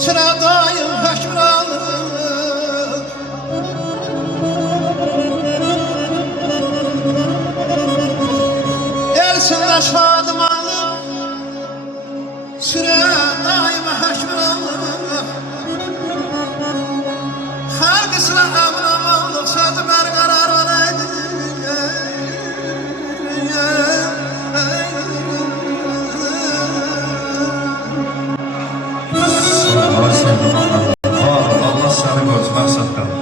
Sıradayım hökmranım. Elçinle şadım alıp sıradayım hökmranım. Hargısına ablam alıp sözümler karar olaydı. Allah seni görsün, məqsəd qalır.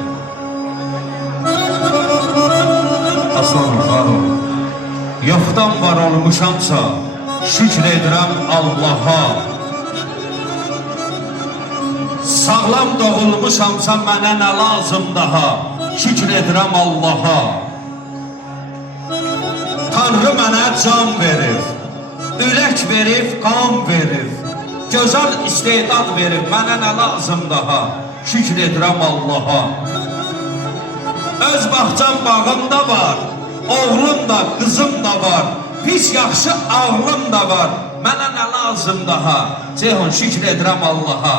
Aslanım, var ol. Yoxdan var olmuşamsa, şükür edirəm Allaha. Sağlam doğulmuşamsa, mənə nə lazım daha, şükür edirəm Allaha. Tanrı mənə can verir, ürək verir, qan verir. Gözəl istedad verir, mənə nə lazım daha, şükür edirəm Allaha. Öz bağçam bağımda var, oğlum da, qızım da var, pis yaxşı ağlım da var, mənə nə lazım daha, Ceyhun şükür edirəm Allaha.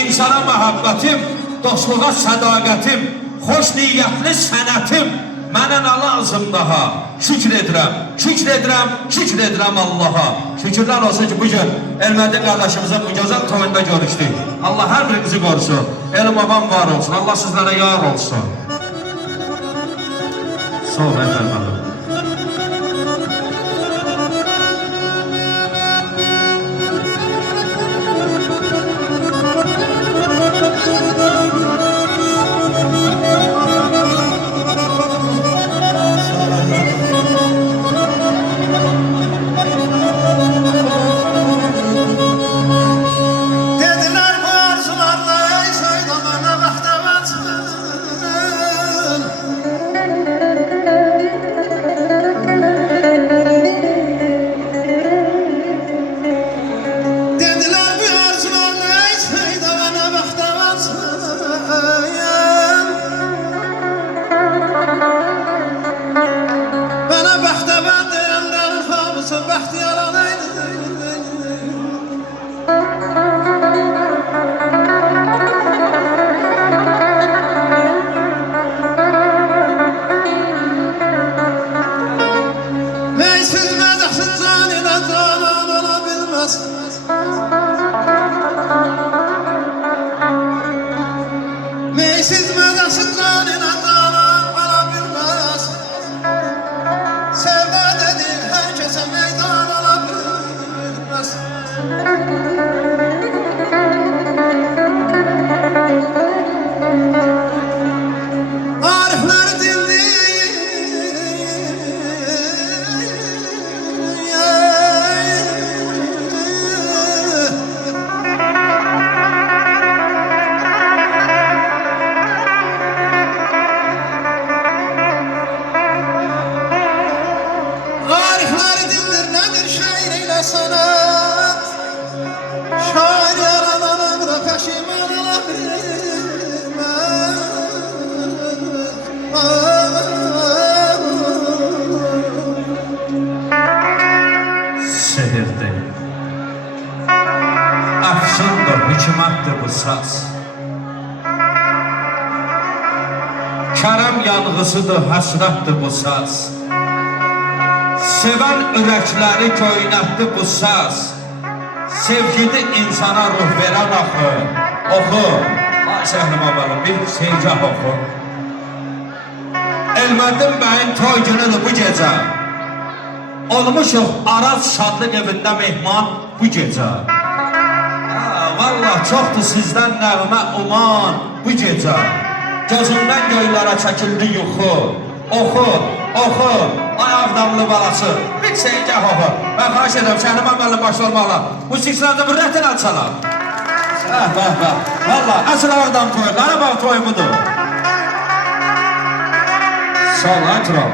İnsana məhəbbətim, dostluğa sədaqətim, xoş niyyətli sənətim, mənə nə lazım daha, şükür edirəm, şükür edirəm, şükür edirəm Allaha. Şükürlər olsun ki, bugün Elmədin qardaşımızın bu gözəl toyunda görüşdük. Allah hər birinizi qorusun, elim babam var olsun, Allah sizlərə yar olsun. Sağ ol, əfəndim. Meysiz mədəsiz canına canan ala bilməz. Sevda dedin hər kəsə meydan ala bilməz. Ariflər dindir sanat. Şair yaralanır da peşiman olabilir. Sehirdir, əfsundur, hükümetdir bu saz. Kərəm yanğısıdır, həsrətdir bu saz. Seven ürəkləri köynətdi bu səs. Sevgidi insana ruh verən axı. Oxu, ay Şəhrim abalı, bir sevgah oxu. Elmədin bəyin toy günüdür bu gecə. Olmuşuq Araz şadlıq evində mehman bu gecə. Vallah çoxdur sizdən nəğmə uman bu gecə. Gözündən göylərə çəkildi yuxu. Oxu, oxu, ay Ağdamlı balası, bir sevgah oxu. Mən xahiş edirəm, Şəhrim əməlli başlamaqla. Bu siksilerde bir rəhtin açsalar. Valla, əsr Ağdam toyu, Qarabağ toyu budur. Sağ ol, ay Tural.